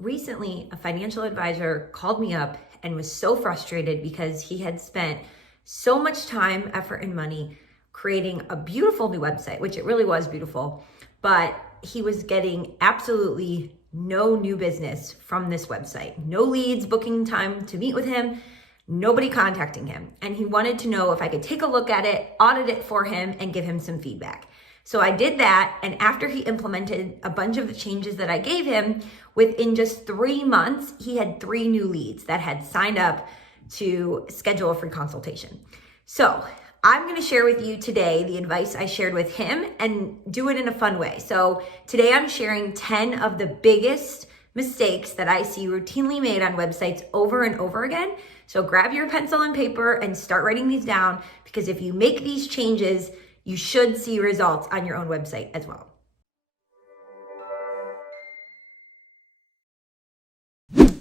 recently a financial advisor called me up and was so frustrated because he had spent so much time, effort, and money creating a beautiful new website, which it really was beautiful, but he was getting absolutely no new business from this website. No leads booking time to meet with him, nobody contacting him. And he wanted to know if I could take a look at it, audit it for him, and give him some feedback. So I did that, and after he implemented a bunch of the changes that I gave him, within just 3 months, he had 3 new leads that had signed up to schedule a free consultation. So I'm gonna share with you today the advice I shared with him and do it in a fun way. So today I'm sharing 10 of the biggest mistakes that I see routinely made on websites over and over again. So grab your pencil and paper and start writing these down, because if you make these changes, you should see results on your own website as well.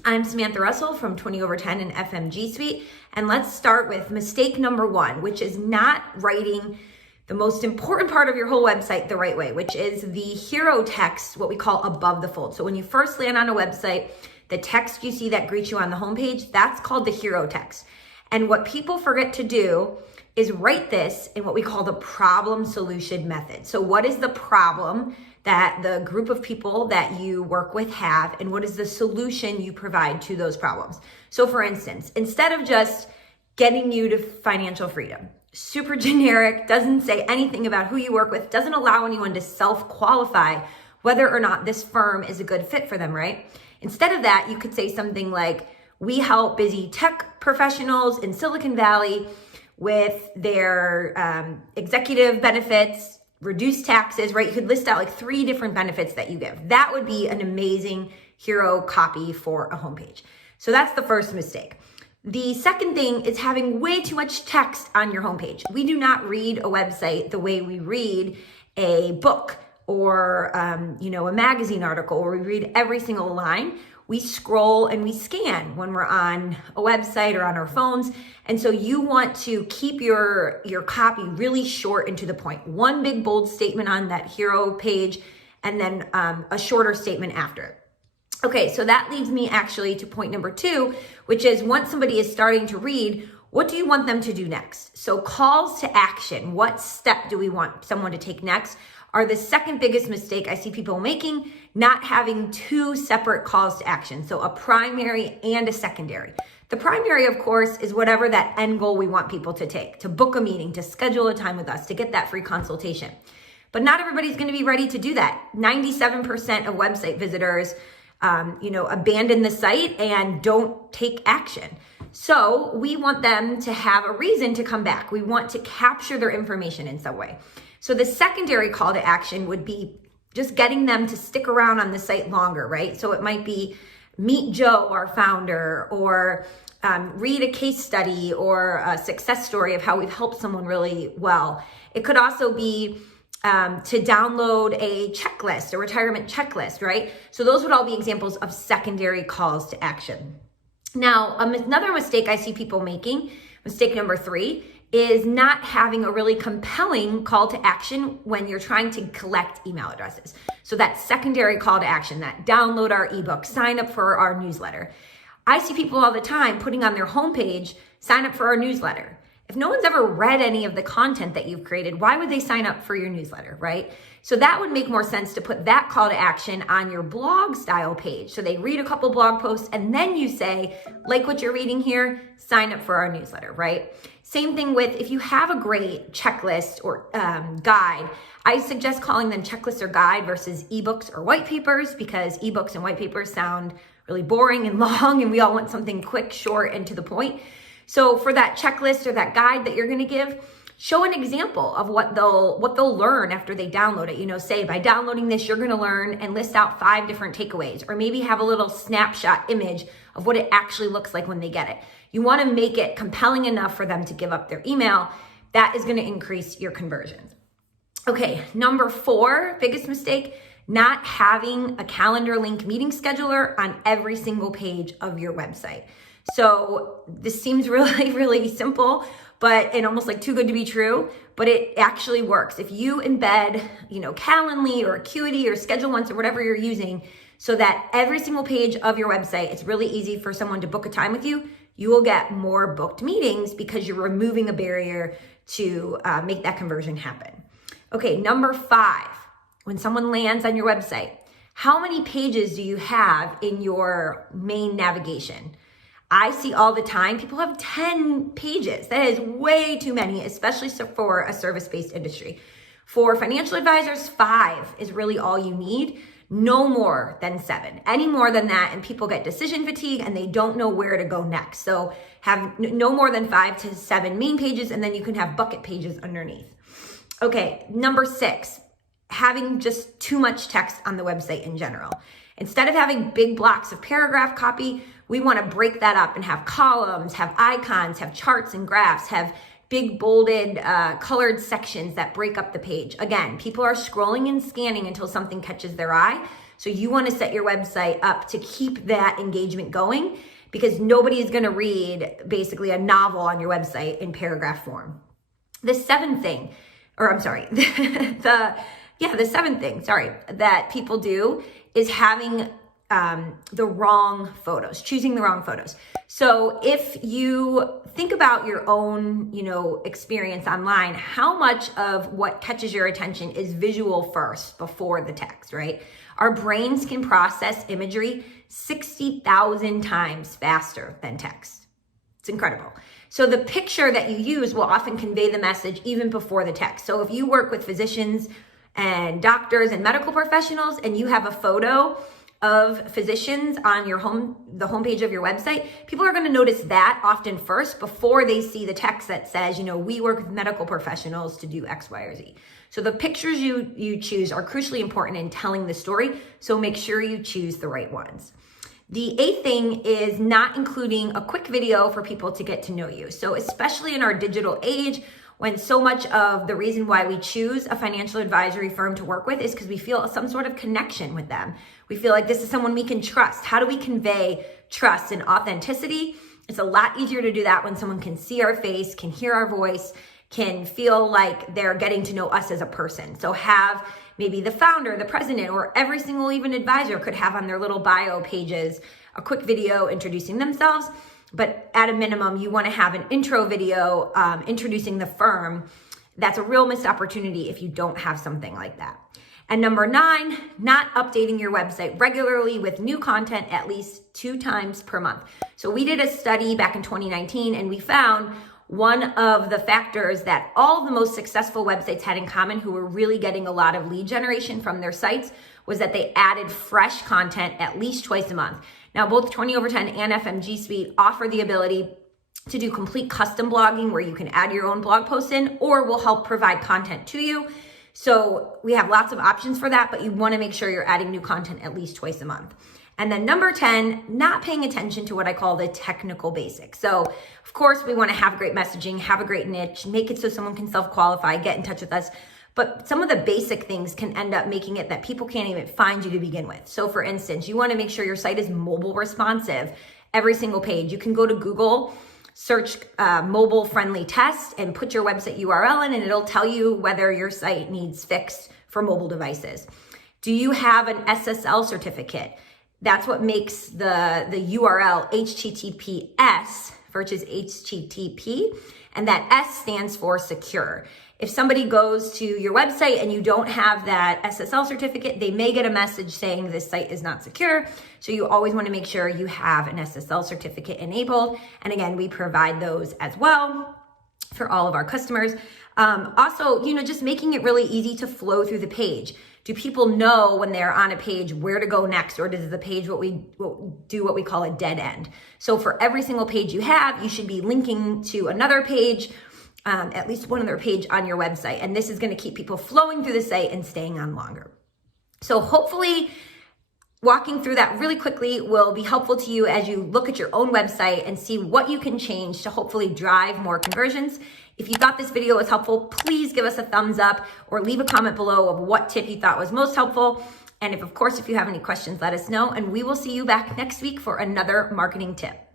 I'm Samantha Russell from 20 over 10 and FMG Suite, and let's start with mistake number 1, which is not writing the most important part of your whole website the right way, which is the hero text, what we call above the fold. So when you first land on a website, the text you see that greets you on the homepage, that's called the hero text. And what people forget to do is write this in what we call the problem solution method. So what is the problem that the group of people that you work with have, and what is the solution you provide to those problems? So for instance, instead of just getting you to financial freedom, super generic, doesn't say anything about who you work with, doesn't allow anyone to self-qualify whether or not this firm is a good fit for them, right? Instead of that, you could say something like, we help busy tech professionals in Silicon Valley with their executive benefits, reduced taxes, right? You could list out like 3 different benefits that you give. That would be an amazing hero copy for a homepage. So that's the first mistake. The second thing is having way too much text on your homepage. We do not read a website the way we read a book or a magazine article where we read every single line. We scroll and we scan when we're on a website or on our phones. And so you want to keep your copy really short and to the point. One big bold statement on that hero page, and then a shorter statement after. Okay, so that leads me actually to point number 2, which is once somebody is starting to read, what do you want them to do next? So calls to action, what step do we want someone to take next, are the second biggest mistake I see people making, not having 2 separate calls to action. So a primary and a secondary. The primary, of course, is whatever that end goal we want people to take, to book a meeting, to schedule a time with us, to get that free consultation. But not everybody's gonna be ready to do that. 97% of website visitors abandon the site and don't take action. So we want them to have a reason to come back. We want to capture their information in some way. So the secondary call to action would be just getting them to stick around on the site longer, right? So it might be meet Joe, our founder, or read a case study or a success story of how we've helped someone really well. It could also be to download a checklist, a retirement checklist, right? So those would all be examples of secondary calls to action. Now, another mistake I see people making, mistake number 3, is not having a really compelling call to action when you're trying to collect email addresses. So that secondary call to action, that download our ebook, sign up for our newsletter. I see people all the time putting on their homepage, sign up for our newsletter. If no one's ever read any of the content that you've created, why would they sign up for your newsletter, right? So that would make more sense to put that call to action on your blog style page. So they read a couple blog posts and then you say, like what you're reading here, sign up for our newsletter, right? Same thing with if you have a great checklist or guide, I suggest calling them checklists or guide versus ebooks or white papers, because ebooks and white papers sound really boring and long and we all want something quick, short, and to the point. So for that checklist or that guide that you're gonna give, show an example of what they'll learn after they download it. Say by downloading this, you're gonna learn, and list out 5 different takeaways, or maybe have a little snapshot image of what it actually looks like when they get it. You wanna make it compelling enough for them to give up their email. That is gonna increase your conversions. Okay, number 4, biggest mistake, not having a calendar link meeting scheduler on every single page of your website. So this seems really, really simple, and almost like too good to be true, but it actually works. If you embed, Calendly or Acuity or Schedule Once or whatever you're using, so that every single page of your website, it's really easy for someone to book a time with you. You will get more booked meetings because you're removing a barrier to make that conversion happen. Okay, number 5, when someone lands on your website, how many pages do you have in your main navigation? I see all the time, people have 10 pages. That is way too many, especially for a service-based industry. For financial advisors, 5 is really all you need. No more than 7. Any more than that, and people get decision fatigue and they don't know where to go next. So have no more than 5 to 7 main pages, and then you can have bucket pages underneath. Okay, number 6, having just too much text on the website in general. Instead of having big blocks of paragraph copy, we want to break that up and have columns, have icons, have charts and graphs, have big bolded colored sections that break up the page. Again, people are scrolling and scanning until something catches their eye. So you want to set your website up to keep that engagement going, because nobody is going to read basically a novel on your website in paragraph form. The 7th thing, the 7th thing, that people do is having the wrong photos, choosing the wrong photos. So if you think about your own, experience online, how much of what catches your attention is visual first before the text, right? Our brains can process imagery 60,000 times faster than text. It's incredible. So the picture that you use will often convey the message even before the text. So if you work with physicians and doctors and medical professionals and you have a photo of physicians on the homepage of your website, people are going to notice that often first before they see the text that says, we work with medical professionals to do X, Y, or Z. So the pictures you choose are crucially important in telling the story. So make sure you choose the right ones. The 8th thing is not including a quick video for people to get to know you. So especially in our digital age, when so much of the reason why we choose a financial advisory firm to work with is because we feel some sort of connection with them. We feel like this is someone we can trust. How do we convey trust and authenticity? It's a lot easier to do that when someone can see our face, can hear our voice, can feel like they're getting to know us as a person. So have maybe the founder, the president, or every single even advisor could have on their little bio pages a quick video introducing themselves. But at a minimum, you want to have an intro video introducing the firm. That's a real missed opportunity if you don't have something like that. And number 9, not updating your website regularly with new content at least 2 times per month. So we did a study back in 2019, and we found one of the factors that all the most successful websites had in common, who were really getting a lot of lead generation from their sites, was that they added fresh content at least twice a month. Now, both 20 over 10 and FMG Suite offer the ability to do complete custom blogging where you can add your own blog posts in, or we'll help provide content to you. So we have lots of options for that, but you want to make sure you're adding new content at least twice a month. And then number 10, not paying attention to what I call the technical basics. So of course we want to have great messaging, have a great niche, make it so someone can self-qualify, get in touch with us. But some of the basic things can end up making it that people can't even find you to begin with. So for instance, you want to make sure your site is mobile responsive. Every single page, you can go to Google, search mobile friendly test and put your website URL in, and it'll tell you whether your site needs fixed for mobile devices. Do you have an SSL certificate? That's what makes the URL HTTPS versus HTTP, and that S stands for secure. If somebody goes to your website and you don't have that SSL certificate, they may get a message saying this site is not secure. So you always want to make sure you have an SSL certificate enabled. And again, we provide those as well for all of our customers. Also, just making it really easy to flow through the page. Do people know when they're on a page where to go next, or does the page what we call a dead end? So for every single page you have, you should be linking to another page, at least one other page on your website. And this is going to keep people flowing through the site and staying on longer. So hopefully walking through that really quickly will be helpful to you as you look at your own website and see what you can change to hopefully drive more conversions. If you thought this video was helpful, please give us a thumbs up or leave a comment below of what tip you thought was most helpful. And if you have any questions, let us know, and we will see you back next week for another marketing tip.